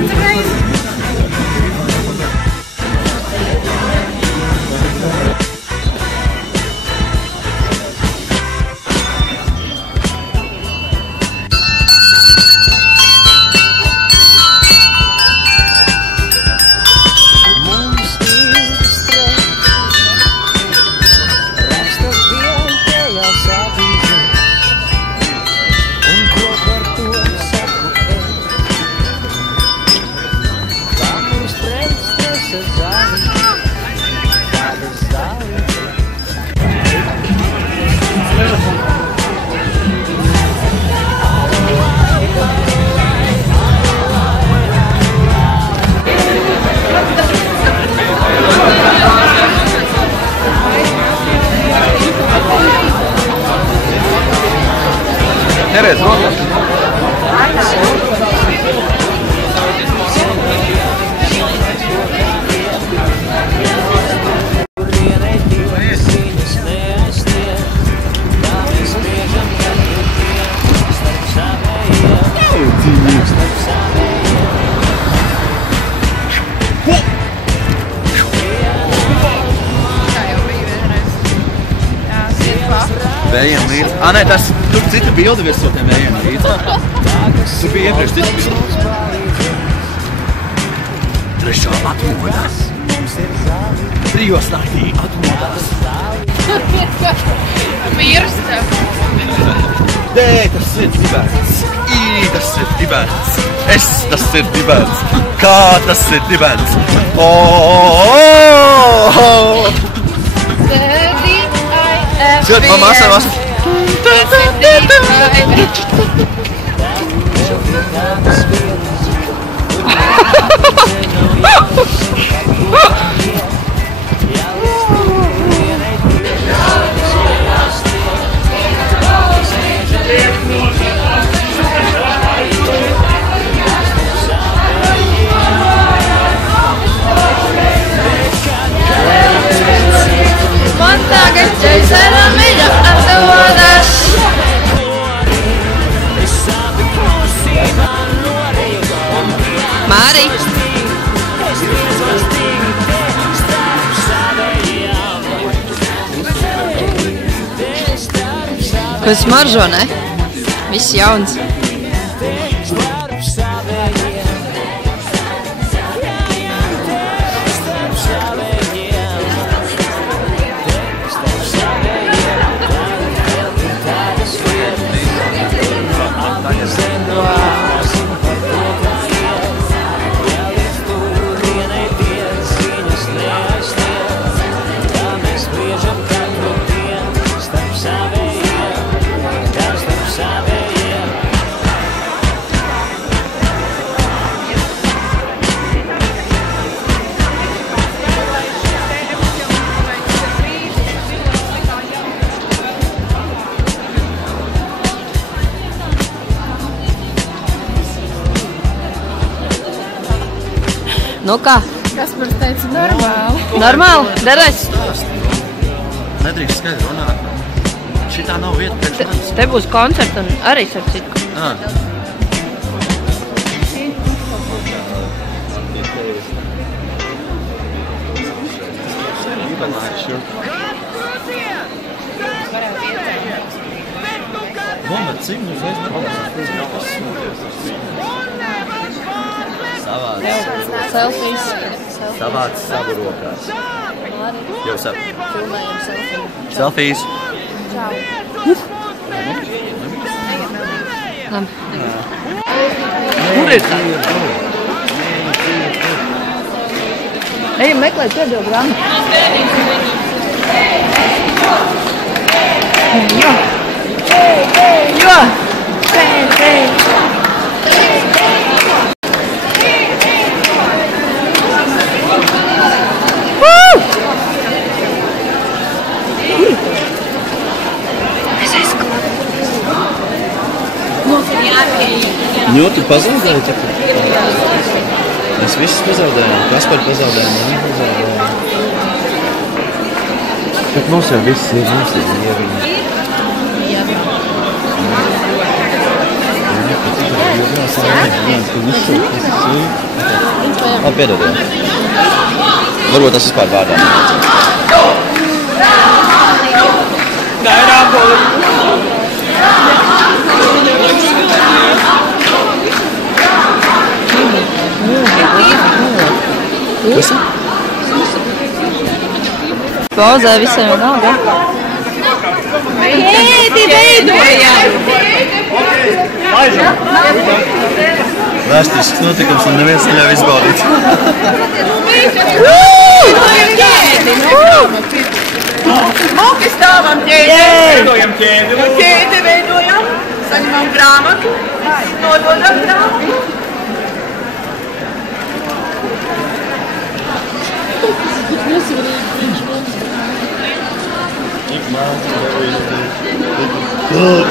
Katru reizi. Neredz rokas? Vējiem līdzi. Nē, tas tur cita bilde virs tiem vējiem līdzi. Tur bija iepriekš cita bilde. Trešā atmodās. Trijos naktī atmodās. Vīrus tev. Dē, tas ir dibens. Tas ir dibens. Tas ir dibens. Kā tas ir dibens? Šeit, mamma, asam. Man tagad ķeizara mīļa atdodas. Māri! Ko smaržo, ne? Viss jauns. Nu kā? Kaspars teica normāli. Normāli? Derēs? Nedrīkst skaidri runāt. Šitā nav vieta priekš manis. Te būs koncerts un arī starp citu. Bomba, cik mums vajag Selfijas. savāc savu rokās. Jau savu. Filmējam selfiju. Selfijas. Kur ir tā? Ejam meklēt pēdējo grāmatu. Jo. Jo. Jo, tu pazaudēji taču? Mēs visus pazaudējām. Kaspar pazaudējām, man pazaudējām. Bet mums jau viss ir, mums ir ieviņi. Piedodiet. Varbūt tas vispār vārdā Kas? Pauzē visiem vienalga. Ēdi veidojam! Vēsturisks notikums un neviens neļauj izbaudīt. Smuki stāvam ķēdi! Veidojam ķēdi! Ķēdi veidojam! Saņemam grāmatu! Nododam grāmatu! Oh,